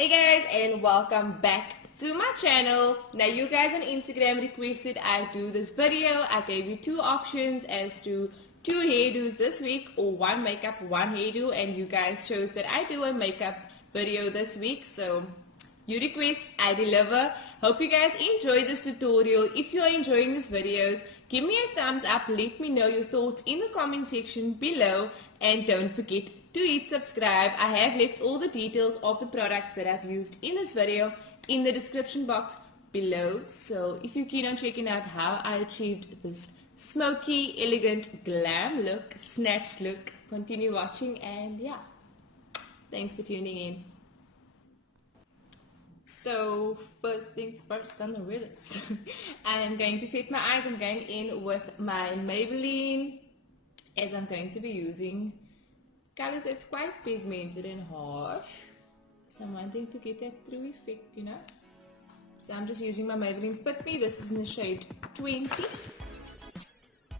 Hey guys, and welcome back to my channel. Now you guys on Instagram requested I do this video. I gave you two options as to two hairdos this week, or one makeup, one hairdo, and you guys chose that I do a makeup video this week. So you request, I deliver. Hope you guys enjoy this tutorial. If you are enjoying these videos, give me a thumbs up. Let me know your thoughts in the comment section below, and don't forget to hit subscribe. I have left all the details of the products that I've used in this video in the description box below. So if you're keen on checking out how I achieved this smoky, elegant, glam look, snatched look, continue watching. And yeah, thanks for tuning in. So first things first on the list. I am going to set my eyes. I'm going in with my Maybelline, as I'm going to be using colors that's quite pigmented and harsh. So I'm wanting to get that through effect, you know. So I'm just using my Maybelline Fit Me. This is in the shade 20.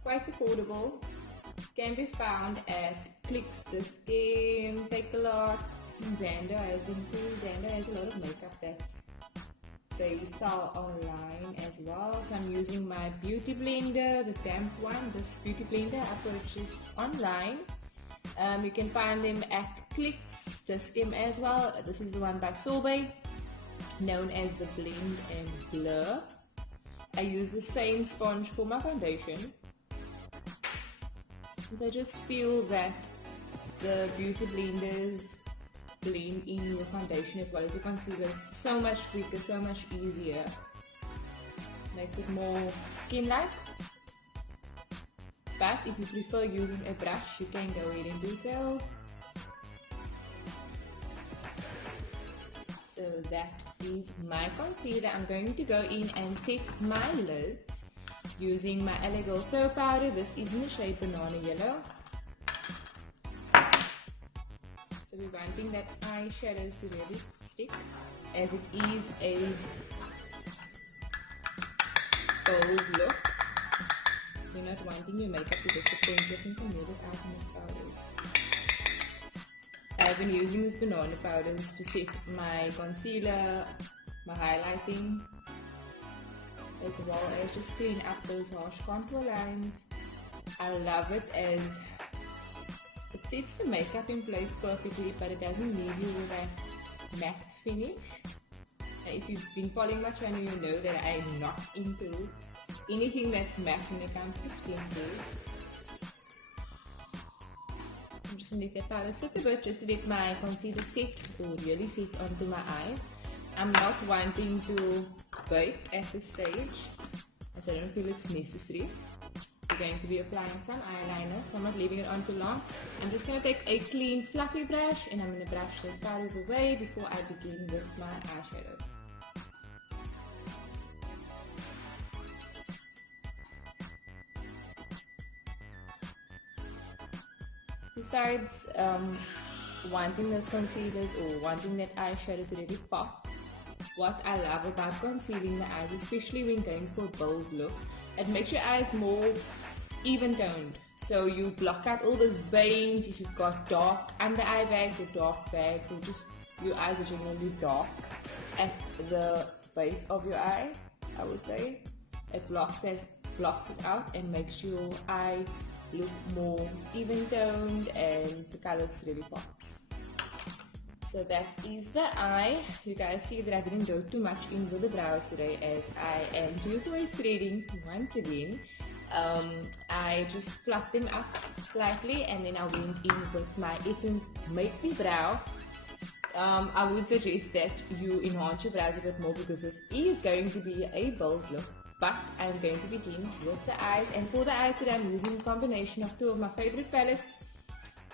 Quite affordable. Can be found at Clicks, Discount, Take a Lot, Xander. I've been through Xander. Has a lot of makeup that they sell online as well. So I'm using my beauty blender, the damp one. This beauty blender I purchased online. You can find them at Clicks, Discount as well. This is the one by Sorbet, known as the Blend and Blur. I use the same sponge for my foundation, and I just feel that the beauty blenders blend in your foundation as well as your concealer so much quicker, so much easier. Makes it more skin-like. But if you prefer using a brush, you can go ahead and do so. So that is my concealer. I'm going to go in and set my lids using my LA Girl Pro Powder. This is in the shade Banana Yellow. So we're wanting that eyeshadows to really stick, as it is a bold look. You're not wanting your makeup to disappoint you. I think I'm using powders. I've been using these banana powders to set my concealer, my highlighting, as well as just clean up those harsh contour lines. I love it as it sets the makeup in place perfectly, but it doesn't leave you with a matte finish. If you've been following my channel, you know that I am not into anything that's matte when it comes to skincare. I'm just going to let that powder sit a bit just to let my concealer set, or really set onto my eyes. I'm not wanting to bake at this stage, as I don't feel it's necessary. I'm going to be applying some eyeliner, so I'm not leaving it on too long. I'm just going to take a clean fluffy brush and I'm going to brush those powders away before I begin with my eyeshadow. Besides wanting those concealers or wanting that eyeshadow to really pop, what I love about concealing the eyes, especially when going for a bold look, it makes your eyes more even toned. So you block out all those veins. If you've got dark under eye bags or dark bags, or just your eyes are generally dark at the base of your eye, I would say, it blocks it out and makes your eye look more even toned, and the colors really pops. So that is the eye. You guys see that I didn't go too much in with the brows today, as I am due for a threading once again. I just fluffed them up slightly, and then I went in with my Essence Make Me Brow. I would suggest that you enhance your brows a bit more, because this is going to be a bold look. But I'm going to begin with the eyes, and for the eyes today I'm using a combination of two of my favorite palettes.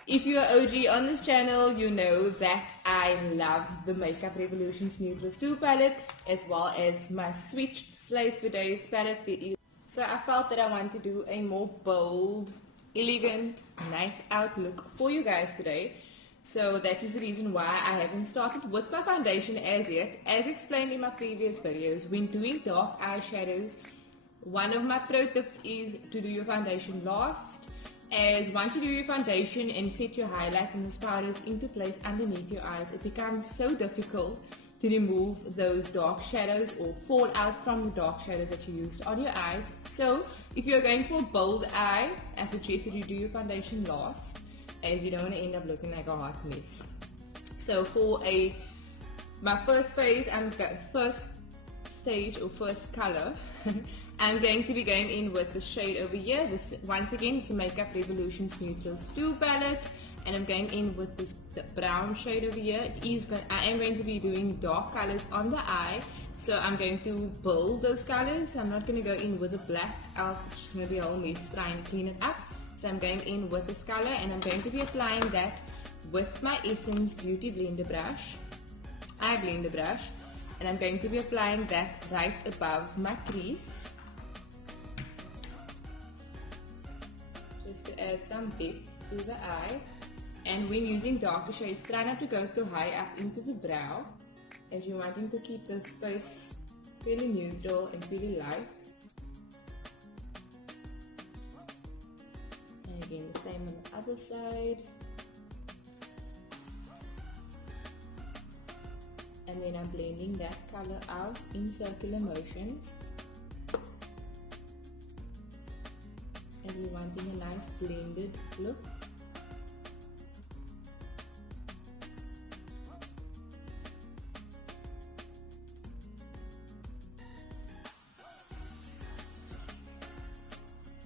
If you are OG on this channel, you know that I love the Makeup Revolution's Neutrals 2 palette, as well as my Swiitch Slay For Days palette. So I felt that I want to do a more bold, elegant night out look for you guys today. So that is the reason why I haven't started with my foundation as yet. As explained in my previous videos, when doing dark eyeshadows, one of my pro tips is to do your foundation last. As once you do your foundation and set your highlight and those powders into place underneath your eyes, it becomes so difficult to remove those dark shadows or fall out from the dark shadows that you used on your eyes. So if you're going for a bold eye, I suggest that you do your foundation last, as you don't want to end up looking like a hot mess. So for my first phase, first stage or first color, I'm going to be going in with the shade over here. This, once again, it's a Makeup Revolution's Neutrals 2 palette, and I'm going in with this the brown shade over here. I am going to be doing dark colors on the eye, so I'm going to build those colors. I'm not going to go in with the black, else it's just going to be a whole mess trying to clean it up. So I'm going in with this color, and I'm going to be applying that with my Essence Beauty Blender brush, eye blender brush, and I'm going to be applying that right above my crease, just to add some depth to the eye. And when using darker shades, try not to go too high up into the brow, as you're wanting to keep the space fairly neutral and fairly light. And again, the same on the other side. And then I'm blending that color out in circular motions, as we're wanting a nice blended look.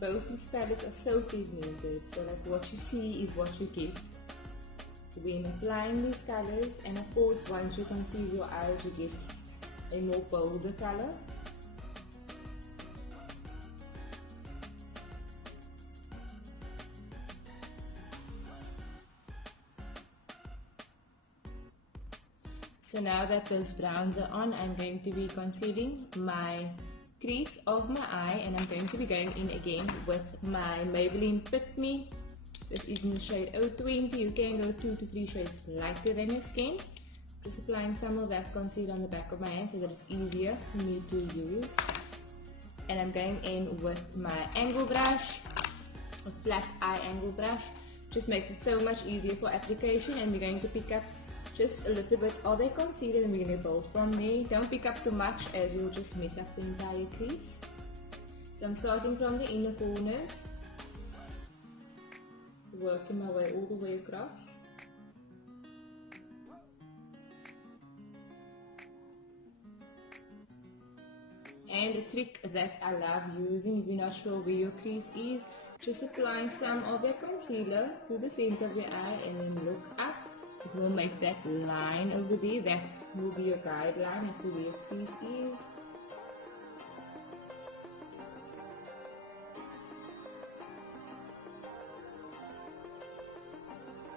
Both these palettes are so pigmented, so like what you see is what you get when applying these colors. And of course, once you conceal your eyes, you get a more bolder color. So now that those browns are on, I'm going to be concealing my crease of my eye, and I'm going to be going in again with my Maybelline Fit. This is in the shade 020. You can go 2 to 3 shades lighter than your skin. Just applying some of that concealer on the back of my hand so that it's easier for me to use. And I'm going in with my angle brush, a flat eye angle brush. Just makes it so much easier for application. And we're going to pick up just a little bit of the concealer, and we're going to build from there. Don't pick up too much, as you'll just mess up the entire crease. So I'm starting from the inner corners, working my way all the way across. And a trick that I love using, if you're not sure where your crease is, just applying some of the concealer to the center of your eye and then look up. It will make that line over there. That will be your guideline as to where your crease is.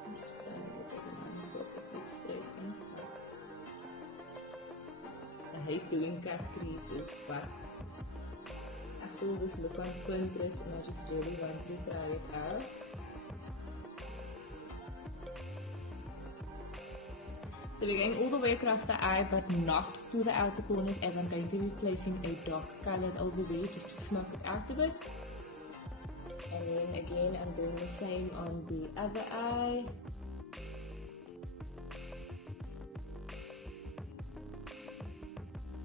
I'm just trying to look at mine perfectly straight and cut. I hate doing cut creases, but I saw this look on Pinterest and I just really want to try it out. So we're going all the way across the eye, but not to the outer corners, as I'm going to be placing a dark color over there just to smoke it out a bit. And then again, I'm doing the same on the other eye.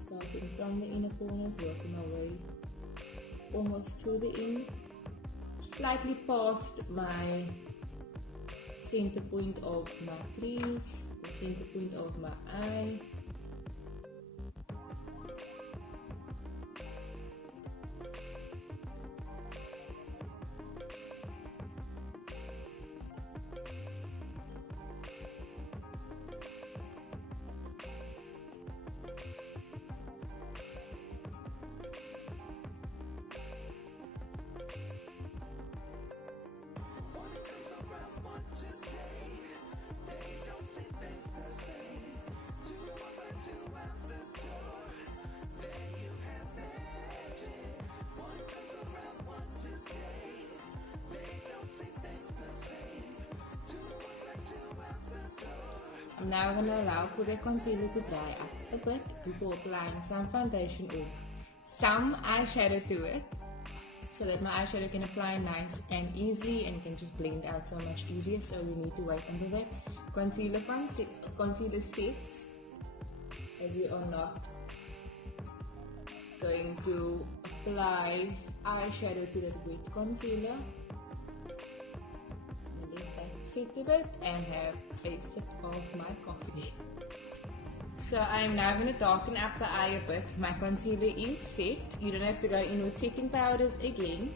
Starting from the inner corners, working my way almost to the end, slightly past my center point of my crease, the center point of my eye. I'm now going to allow for the concealer to dry up a bit before applying some foundation or some eyeshadow to it. so that my eyeshadow can apply nice and easily and can just blend out so much easier. So we need to wait until the concealer sets, as we are not going to apply eyeshadow to that wet concealer. So let that set a bit and have a sip of my coffee. So I'm now going to darken up the eye a bit. My concealer is set. You don't have to go in with setting powders again.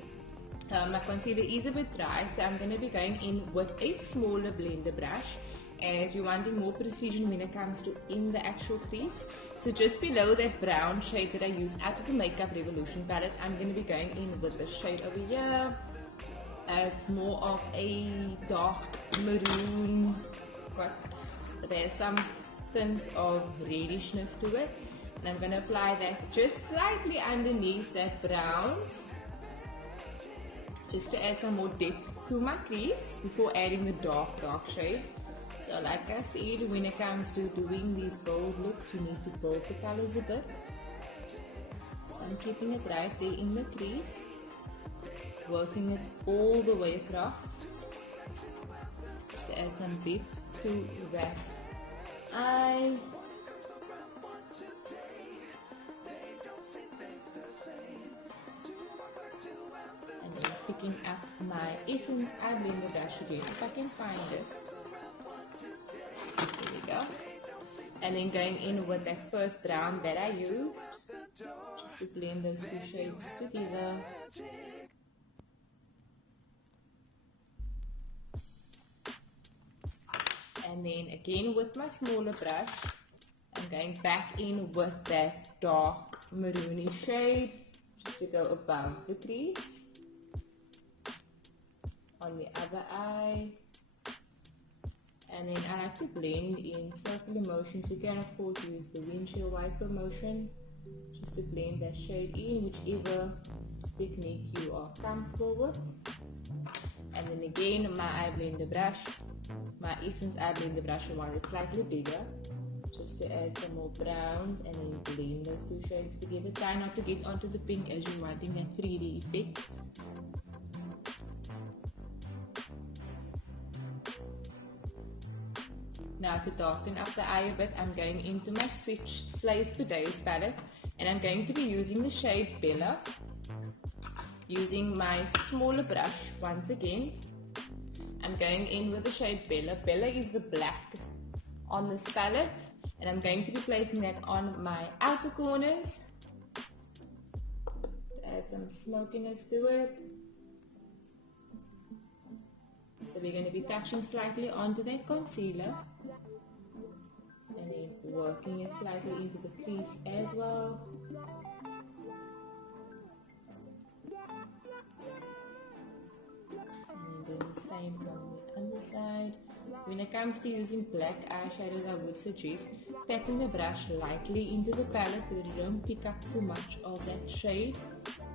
My concealer is a bit dry, so I'm going to be going in with a smaller blender brush, as you're wanting more precision when it comes to in the actual crease. So just below that brown shade that I use out of the Makeup Revolution palette, I'm going to be going in with the shade over here. It's more of a dark maroon, but there's some tints of redishness to it, and I'm going to apply that just slightly underneath that browns, just to add some more depth to my crease before adding the dark shades. So like I said, when it comes to doing these bold looks, you need to build the colors a bit. So I'm keeping it right there in the crease, working it all the way across, just to add some depth to that eye. And then picking up my Essence eye blender brush again, if I can find it. There we go. And then going in with that first brown that I used, just to blend those two shades together. And then again with my smaller brush, I'm going back in with that dark maroony shade, just to go above the crease on the other eye. And then I like to blend in circular motions. You can of course use the windshield wiper motion, just to blend that shade in, whichever technique you are comfortable with. And then again, my eye blender brush, my Essence eye blender brush, I want it slightly bigger, just to add some more browns and then blend those two shades together. Try not to get onto the pink as you're wanting that 3D effect. Now to darken up the eye a bit, I'm going into my Swiitch Slay For Days palette, and I'm going to be using the shade Bella, using my smaller brush once again. I'm going in with the shade Bella. Bella is the black on this palette, and I'm going to be placing that on my outer corners to add some smokiness to it. So we're going to be touching slightly onto that concealer and then working it slightly into the crease as well. And then the same on the underside. When it comes to using black eyeshadows, I would suggest tapping the brush lightly into the palette so that you don't pick up too much of that shade,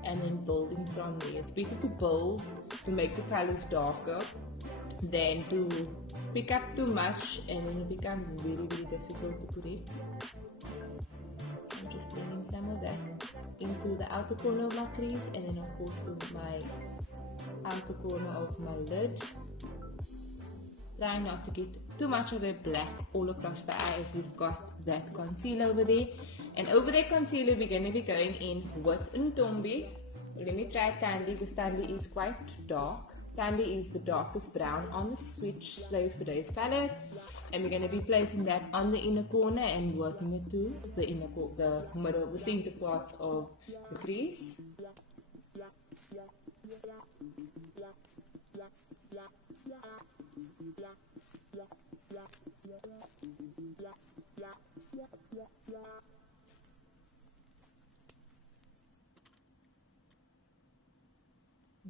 and then building from there. It's better to build to make the colors darker than to pick up too much and then it becomes very difficult to put it. So I'm just bringing some of that into the outer corner of my crease, and then of course to my outer corner of my lid. Try not to get too much of that black all across the eye, as we've got that concealer over there. And over that concealer we're going to be going in with Ntombi. Let me try Tandy, because Tandy is quite dark. Tandy is the darkest brown on the Swiitch Slay For Days palette, and we're going to be placing that on the inner corner and working it to the inner the middle, the center parts of the crease.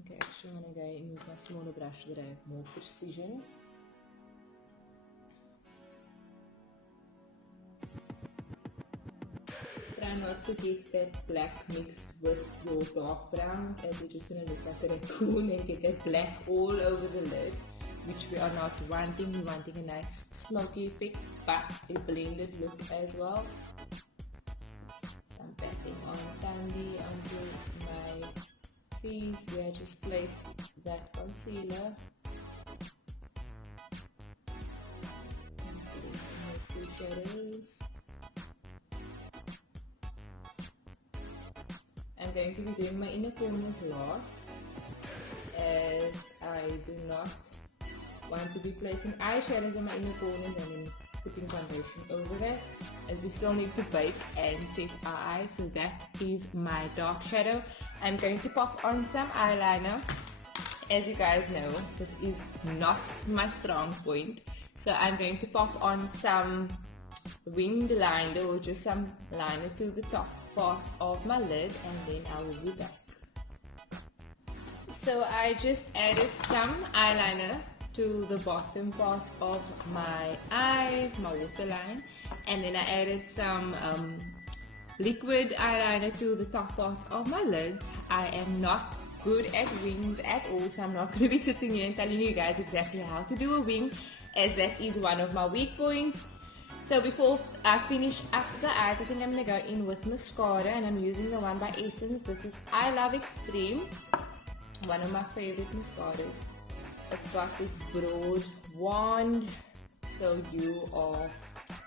Okay, actually I'm going to go in with my smaller brush so that I have more precision. Try not to get that black mixed with your dark browns, as you're just going to look like a raccoon and get that black all over the lid, which we are not wanting. We're wanting a nice smoky effect, but a blended look as well. So I'm patting on Tandy onto my crease where I just place that concealer. Shadows. I'm going to be doing my inner corners last, as I do not want to be placing eyeshadows on my inner corners and then putting foundation over that, as we still need to bake and set our eyes. So that is my dark shadow. I'm going to pop on some eyeliner. As you guys know, this is not my strong point, so I'm going to pop on some winged liner, or just some liner to the top part of my lid, and then I will be back. So I just added some eyeliner to the bottom part of my eye, my waterline, and then I added some liquid eyeliner to the top part of my lids. I am not good at wings at all, so I'm not going to be sitting here and telling you guys exactly how to do a wing, as that is one of my weak points. So before I finish up the eyes, I think I'm going to go in with mascara, and I'm using the one by Essence. This is I Love Extreme, one of my favorite mascaras. It's got this broad wand, so you are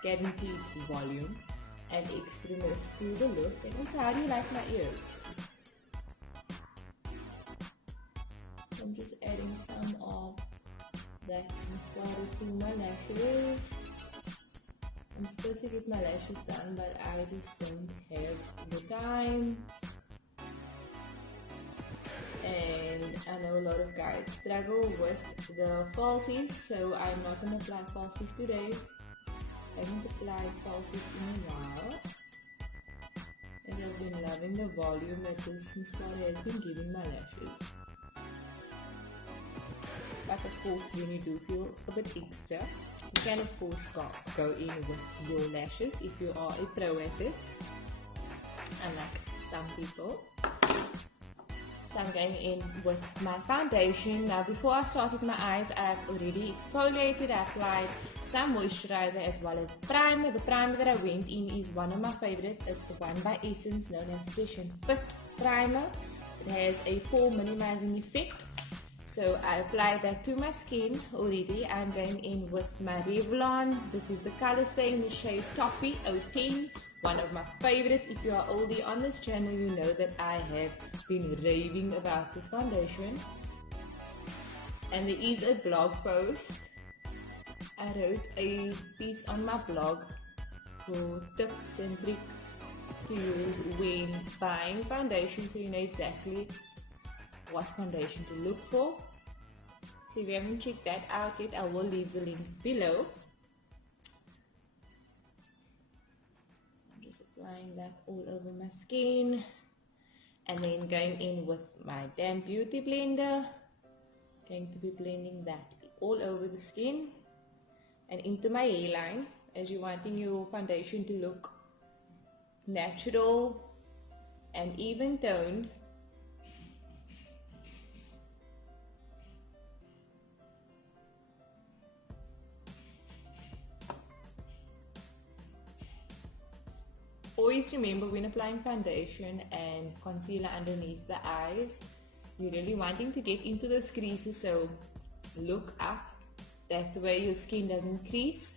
guaranteed volume and extraness to the look. And also, how do you like my ears? I'm just adding some of that mascara to my lashes. I'm supposed to get my lashes done, but I just don't have the time. And I know a lot of guys struggle with the falsies, so I'm not going to apply falsies today. I haven't applied falsies in a while, and I've been loving the volume that this mascara has been giving my lashes. But of course, when you do feel a bit extra, you can of course go in with your lashes if you are a pro at it, unlike some people. So I'm going in with my foundation. Now before I started my eyes, I've already exfoliated. I applied some moisturizer as well as primer. The primer that I went in is one of my favorites. It's the one by Essence known as Fresh and Fit primer. It has a pore minimizing effect. So I applied that to my skin already. I'm going in with my Revlon. This is the Colourstay in the shade Toffee 010. One of my favorite. If you are oldie on this channel, you know that I have been raving about this foundation. And there is a blog post. I wrote a piece on my blog for tips and tricks to use when buying foundation, so you know exactly what foundation to look for. So if you haven't checked that out yet, I will leave the link below. I'm just applying that all over my skin, and then going in with my damp beauty blender. Going to be blending that all over the skin and into my hairline, as you're wanting your foundation to look natural and even toned. Always remember, when applying foundation and concealer underneath the eyes, you're really wanting to get into those creases, so look up. That way your skin doesn't crease,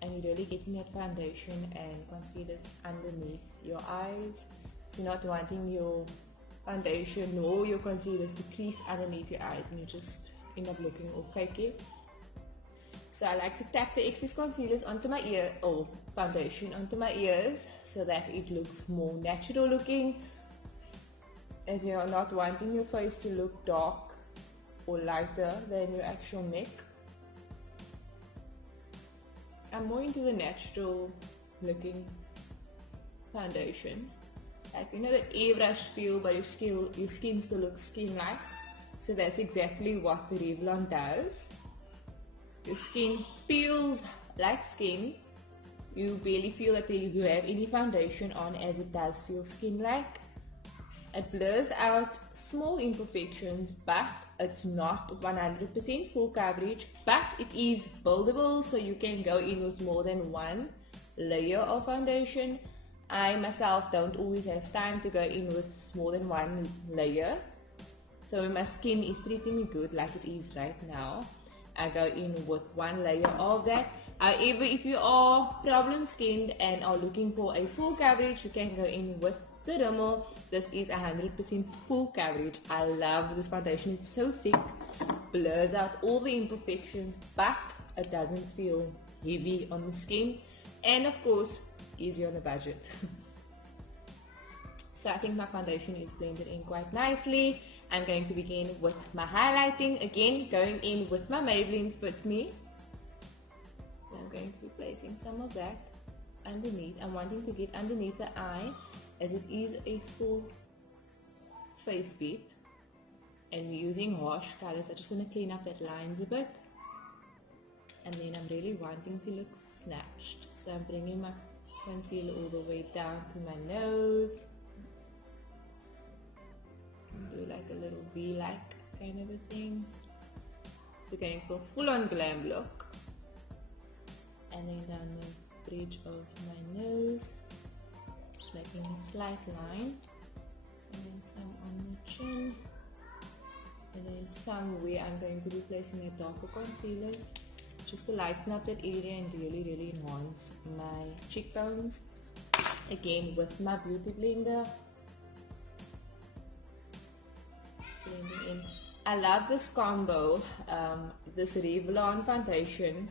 and you're really getting that foundation and concealers underneath your eyes. So you're not wanting your foundation nor your concealers to crease underneath your eyes, and you just end up looking all fakey. So I like to tap the excess concealers onto my ear, or foundation onto my ears, so that it looks more natural looking, as you are not wanting your face to look dark or lighter than your actual neck. I'm more into the natural looking foundation. Like, you know, the airbrush feel, but your skin still looks skin-like. So that's exactly what the Revlon does. Your skin feels like skin. You barely feel that you have any foundation on, as it does feel skin-like. It blurs out small imperfections, but it's not 100% full coverage, but it is buildable, so you can go in with more than one layer of foundation. I myself don't always have time to go in with more than one layer, So when my skin is treating me good like it is right now, I go in with one layer of that. However, if you are problem skinned and are looking for a full coverage, you can go in with the Rimmel. This is 100% full coverage. I love this foundation. It's so thick, blurs out all the imperfections, but it doesn't feel heavy on the skin, and of course easy on the budget. So I think my foundation is blended in quite nicely. I'm going to begin with my highlighting, again going in with my Maybelline Fit Me. So I'm going to be placing some of that underneath. I'm wanting to get underneath the eye as it is a full face beat, and using harsh colors I just want to clean up that lines a bit, and then I'm really wanting to look snatched, so I'm bringing my concealer all the way down to my nose. Do like a little V-like kind of a thing. So going for a full-on glam look. And then down the bridge of my nose, just making a slight line, and then some on the chin, and then somewhere I'm going to be placing the darker concealers just to lighten up that area and really enhance my cheekbones. Again with my beauty blender. Blending in. I love this combo, this Revlon foundation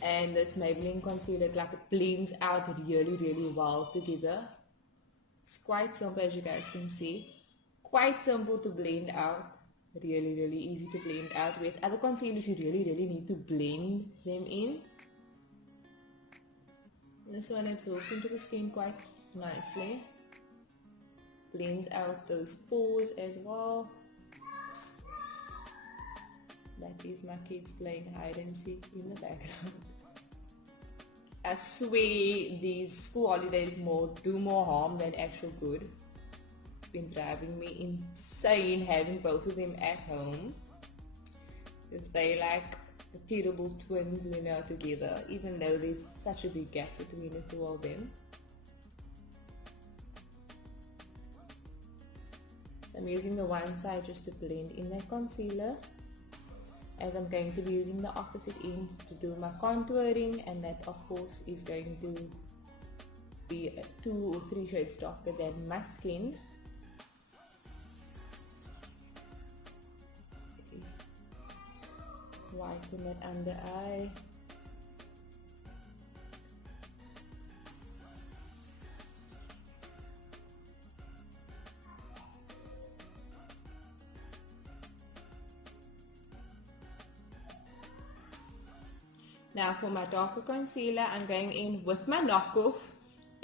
and this Maybelline concealer. Like, it blends out really well together. It's quite simple, as you guys can see, quite simple to blend out, really easy to blend out, whereas other concealers you really need to blend them in. This one absorbs into the skin quite nicely, blends out those pores as well. That is my kids playing hide and seek in the background. I swear these school holidays do more harm than actual good. It's been driving me insane having both of them at home, because they like the terrible twins, you know, together, even though there's such a big gap between the two of them. So I'm using the one side just to blend in that concealer, as I'm going to be using the opposite end to do my contouring, and that of course is going to be 2 or 3 shades darker than my skin. Whiten that under eye. Now for my darker concealer, I'm going in with my knockoff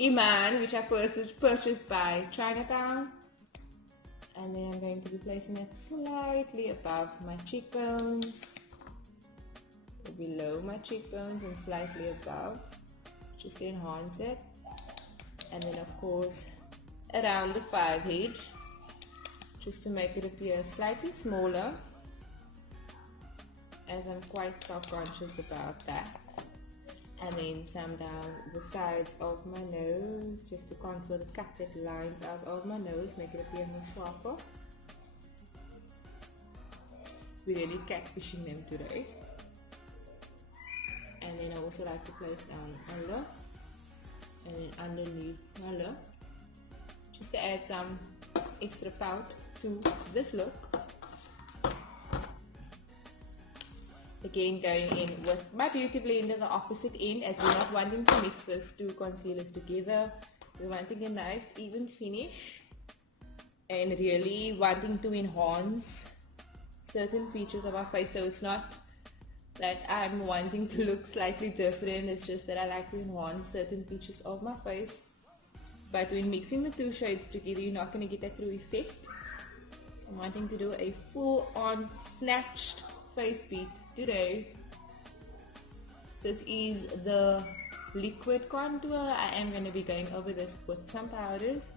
Iman, which I first purchased by Chinatown. And then I'm going to be placing it slightly above my cheekbones, or below my cheekbones and slightly above, just to enhance it. And then of course around the forehead, just to make it appear slightly smaller, as I'm quite self-conscious about that. And then some down the sides of my nose, just to contour the cutted lines out of my nose, make it appear more sharper. We're really catfishing them today. And then I also like to place down under, and then underneath my lip, just to add some extra pout to this look. Again going in with my beauty blender, the opposite end, as we're not wanting to mix those two concealers together. We're wanting a nice even finish and really wanting to enhance certain features of our face. So it's not that I'm wanting to look slightly different, it's just that I like to enhance certain features of my face. But when mixing the two shades together, you're not going to get that true effect. So I'm wanting to do a full-on snatched face beat today. This is the liquid contour. I am going to be going over this with some powders.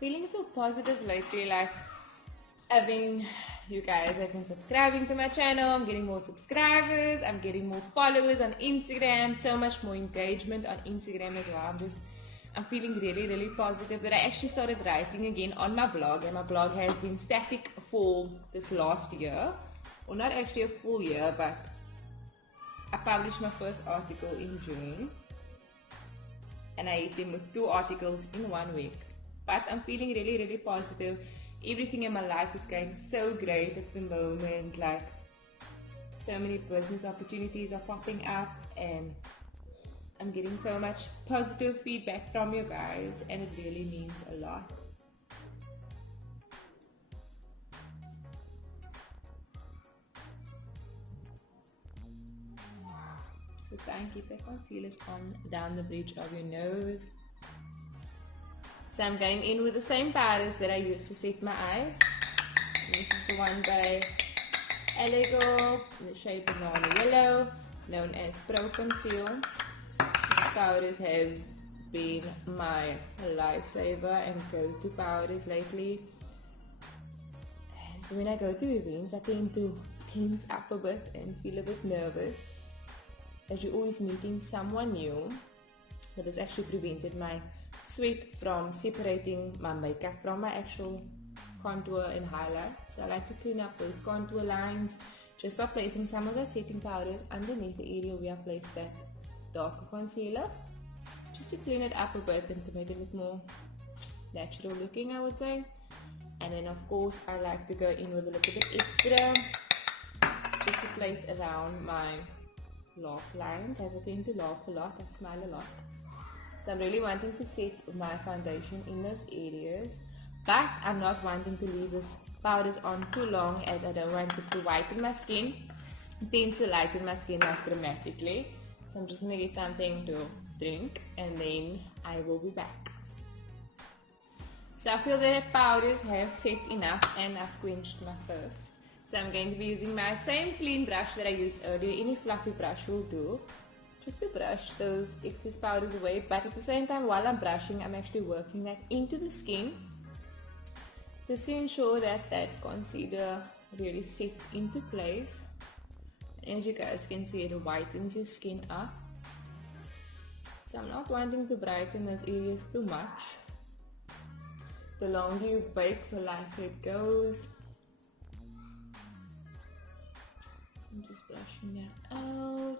feeling so positive lately. Like, you guys have been subscribing to my channel. I'm getting more subscribers. I'm getting more followers on Instagram. So much more engagement on Instagram as well. I'm feeling really, really positive that I actually started writing again on my blog, and my blog has been static for this last year. Well, not actually a full year, but I published my first article in June, and I hit them with 2 articles in 1 week. But I'm feeling really, really positive. Everything in my life is going so great at the moment. Like, so many business opportunities are popping up, and I'm getting so much positive feedback from you guys, and it really means a lot. So try and keep that concealer on down the bridge of your nose. So I'm going in with the same powders that I used to set my eyes. This is the one by Elego in the shade Banana Yellow, known as Pro Conceal. These powders have been my lifesaver and go-to powders lately. So when I go to events, I tend to tense up a bit and feel a bit nervous, as you're always meeting someone new. That has actually prevented my sweat from separating my makeup from my actual contour and highlight. So I like to clean up those contour lines just by placing some of that setting powders underneath the area where I placed that darker concealer, just to clean it up a bit and to make it look more natural looking, I would say. And then of course I like to go in with a little bit extra just to place around my laugh lines, as I tend to laugh a lot, I smile a lot. So I'm really wanting to set my foundation in those areas, but I'm not wanting to leave this powders on too long, as I don't want it to whiten my skin. It tends to lighten my skin up dramatically. So I'm just going to get something to drink, and then I will be back. So I feel that the powders have set enough and I've quenched my thirst. So I'm going to be using my same clean brush that I used earlier. Any fluffy brush will do, just to brush those excess powders away. But at the same time, while I'm brushing, I'm actually working that into the skin, just to ensure that that concealer really sets into place. As you guys can see, it whitens your skin up. So I'm not wanting to brighten those areas too much. The longer you bake, the lighter it goes. I'm just brushing that out.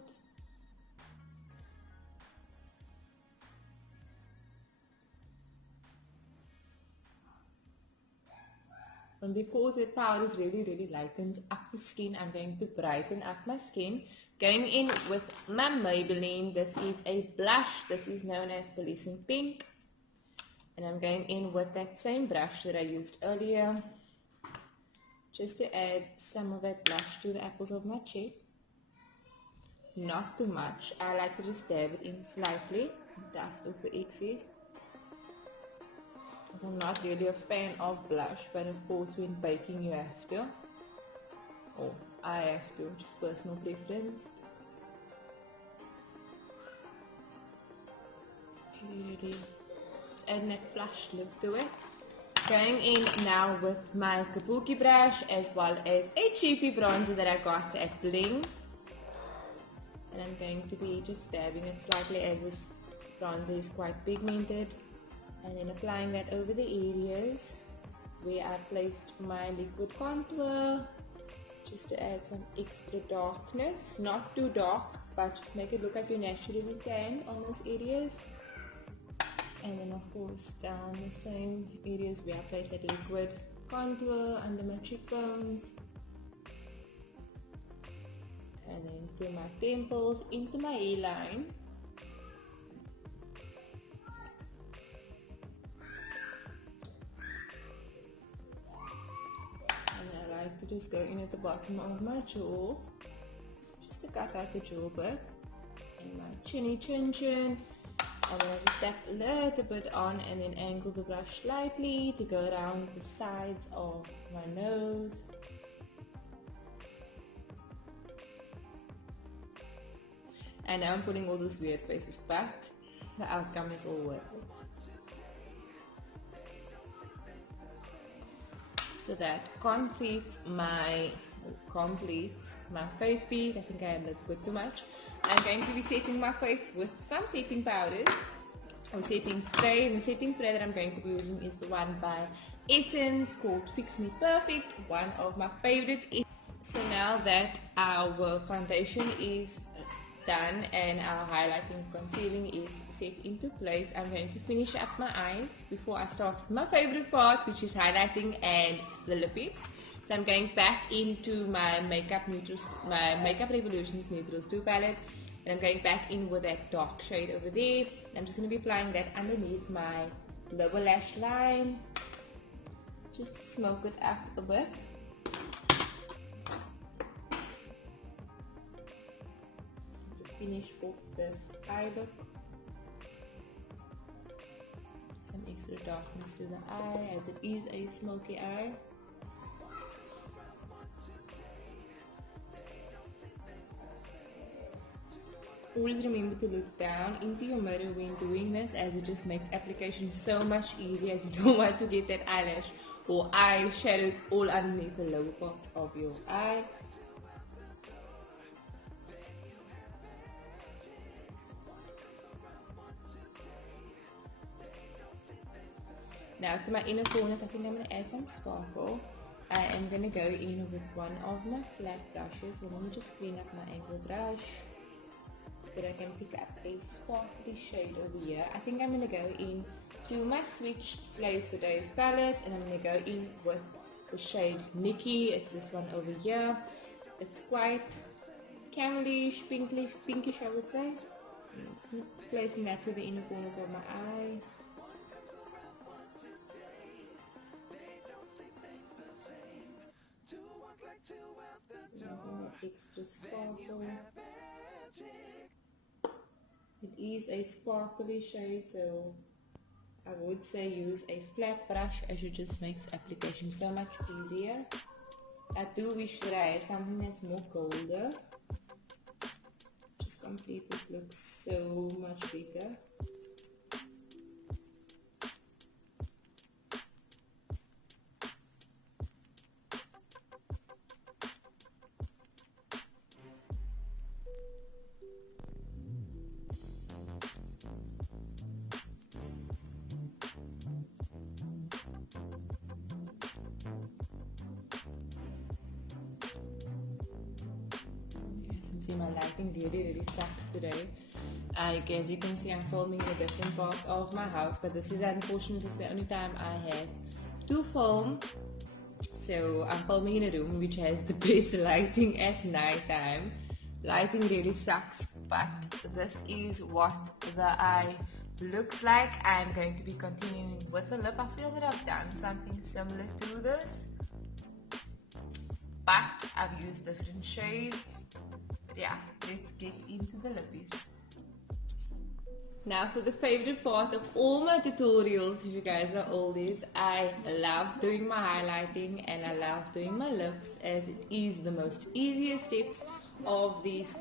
And because the powder really lightens up the skin, I'm going to brighten up my skin. Going in with my Maybelline, this is a blush. This is known as Pearlescent Pink. And I'm going in with that same brush that I used earlier, just to add some of that blush to the apples of my cheek. Not too much. I like to just dab it in slightly, dust off the excess. I'm not really a fan of blush, but of course when baking you have to, or I have to, just personal preference. Really just adding that flush look to it. Going in now with my kabuki brush, as well as a cheapy bronzer that I got at Bling. And I'm going to be just dabbing it slightly, as this bronzer is quite pigmented. And then applying that over the areas where I placed my liquid contour, just to add some extra darkness. Not too dark, but just make it look like you naturally can on those areas. And then of course down the same areas where I placed that liquid contour under my cheekbones. And then to my temples, into my hairline. To just go in at the bottom of my jaw, just to cut out the jaw bit, and my chinny chin, and then I just tap a little bit on, and then angle the brush slightly to go around the sides of my nose. And now I'm putting all those weird faces, but the outcome is all worth it. So that completes my face bead. I think I had a bit too much. I'm going to be setting my face with some setting powders or setting spray, and the setting spray that I'm going to be using is the one by Essence called Fix Me Perfect, one of my favorite. So now that our foundation is done and our highlighting concealing is set into place, I'm going to finish up my eyes before I start my favorite part, which is highlighting and the lippies. So I'm going back into my Makeup Revolution's Neutrals 2 palette, and I'm going back in with that dark shade over there. I'm just going to be applying that underneath my lower lash line, just to smoke it up a bit. Finish off this eye look. Some extra darkness to the eye, as it is a smoky eye. Always remember to look down into your mirror when doing this, as it just makes application so much easier, as you don't want to get that eyelash or eye shadows all underneath the lower parts of your eye. Now to my inner corners, I think I'm going to add some sparkle. I am going to go in with one of my flat brushes. So let me just clean up my angle brush so that I can pick up a sparkly shade over here. I think I'm going to go in to my Swiitch Slay For Days palette, and I'm going to go in with the shade Nikki. It's this one over here. It's quite camelish, pinkish I would say. Just placing that to the inner corners of my eye. Extra sparkle. It is a sparkly shade, so I would say use a flat brush, as it just makes application so much easier. I do wish that I had something that's more golder. Just complete this look so much better. See, my lighting really sucks today. As you can see, I'm filming in a different part of my house, but this is unfortunately the only time I have to film. So I'm filming in a room which has the best lighting at night time. Lighting really sucks, but this is what the eye looks like. I'm going to be continuing with the lip. I feel that I've done something similar to this, but I've used different shades. Yeah, let's get into the lippies. Now for the favorite part of all my tutorials, if you guys are oldies, I love doing my highlighting and I love doing my lips, as it is the most easiest steps of these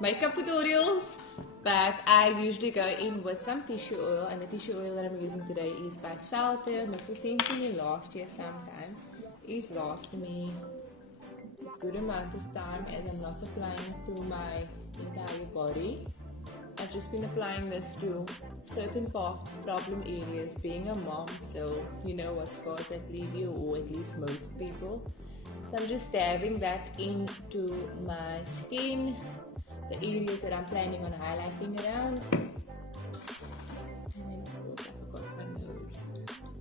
makeup tutorials. But I usually go in with some tissue oil, and the tissue oil that I'm using today is by Salter, and this was sent to me last year sometime. It's lasting me good amount of time, and I'm not applying it to my entire body. I've just been applying this to certain parts, problem areas, being a mom, so you know what scars that leave you, or at least most people. So I'm just dabbing that into my skin, the areas that I'm planning on highlighting around. And then of course I forgot my nose,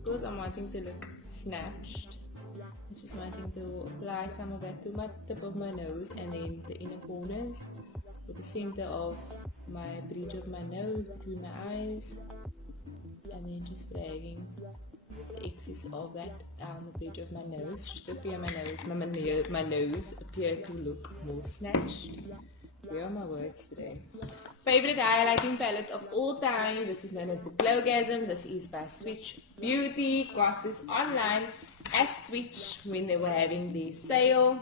because I'm wanting to look snatched. I'm just wanting to apply some of that to my tip of my nose, and then the inner corners, with the center of my bridge of my nose, between my eyes, and then just dragging the excess of that down the bridge of my nose, just to appear my nose appear to look more snatched. Where are my words today? Favorite highlighting palette of all time. This is known as the Glowgasme. This is by Swiitch Beauty. Got this online at Swiitch when they were having the sale.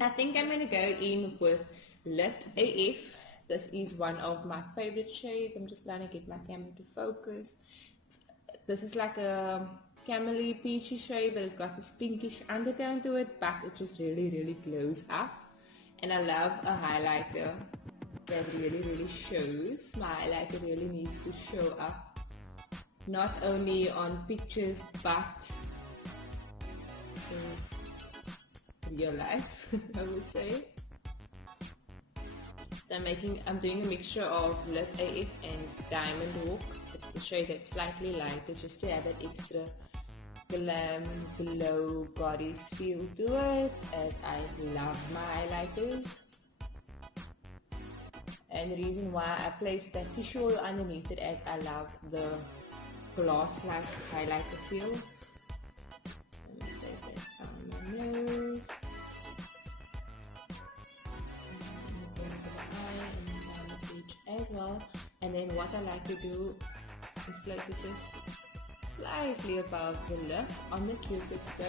I think I'm going to go in with Lit AF. This is one of my favorite shades. I'm just trying to get my camera to focus. This is like a camely peachy shade, but it's got this pinkish undertone to it, but it just really glows up. And I love a highlighter that really shows. My highlighter really needs to show up, not only on pictures, but in real life, I would say. So I'm doing a mixture of Lit AF and Diamond Walk. It's the shade that's slightly lighter, just to add that extra glam, glow, goddess feel to it, as I love my highlighters. And the reason why I placed that fish oil underneath it, as I love the gloss-like highlighter feel. Let me place it on my nose. As well, and then what I like to do is place it just slightly above the lip on the cupid's bow,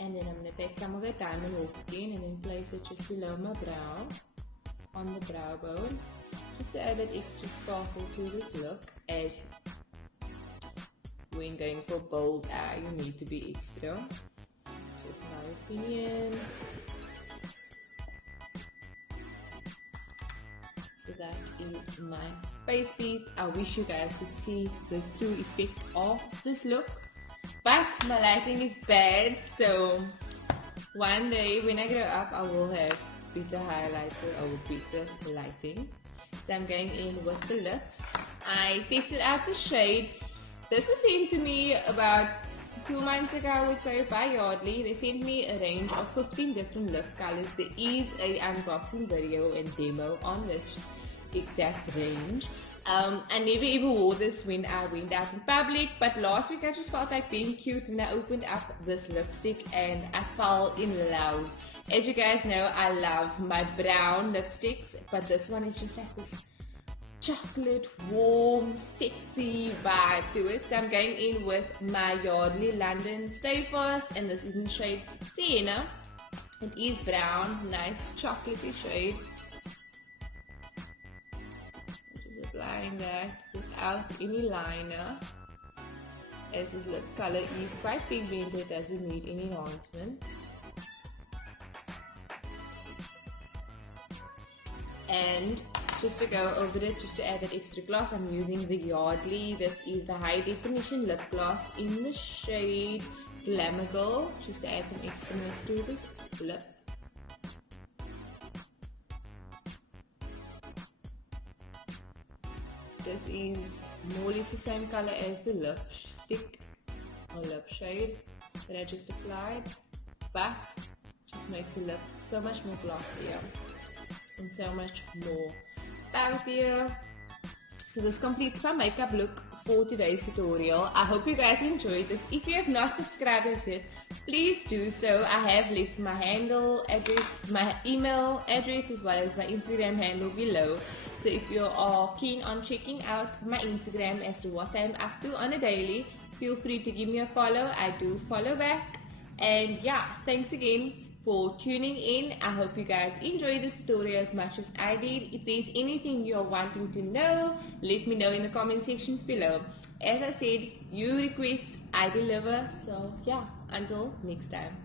and then I'm going to take some of the Diamond Walk again and then place it just below my brow on the brow bone, just to add that extra sparkle to this look. As when going for bold eye, you need to be extra, just my opinion. So that is my face beat. I wish you guys could see the true effect of this look, but my lighting is bad, so one day when I grow up I will have better highlighter, I will better lighting. So I'm going in with the lips. I tested out the shade. This was sent to me about 2 months ago, I would say, by Yardley. They sent me a range of 15 different lip colors. There is a unboxing video and demo on this exact range. I never ever wore this when I went out in public, but last week I just felt like being cute when I opened up this lipstick and I fell in love. As you guys know, I love my brown lipsticks, but this one is just like this chocolate, warm, sexy vibe to it. So I'm going in with my Yardley London StayFast, and this is in the shade Sienna. It is brown, nice chocolatey shade. So just applying that without any liner, as this lip color is quite pigmented, it doesn't need any enhancement. And just to go over it, just to add that extra gloss, I'm using the Yardley. This is the high definition lip gloss in the shade Glamour Girl, just to add some extraness to this lip. This is more or less the same color as the lipstick or lip shade that I just applied, but just makes the lip so much more glossier and so much more bountier. So this completes my makeup look for today's tutorial. I hope you guys enjoyed this. If you have not subscribed as yet, please do so. I have left my handle address, my email address, as well as my Instagram handle below. So if you are keen on checking out my Instagram as to what I'm up to on a daily, feel free to give me a follow. I do follow back. And yeah, thanks again for tuning in. I hope you guys enjoyed this tutorial as much as I did. If there's anything you're wanting to know, let me know in the comment sections below. As I said, you request, I deliver. So yeah, until next time.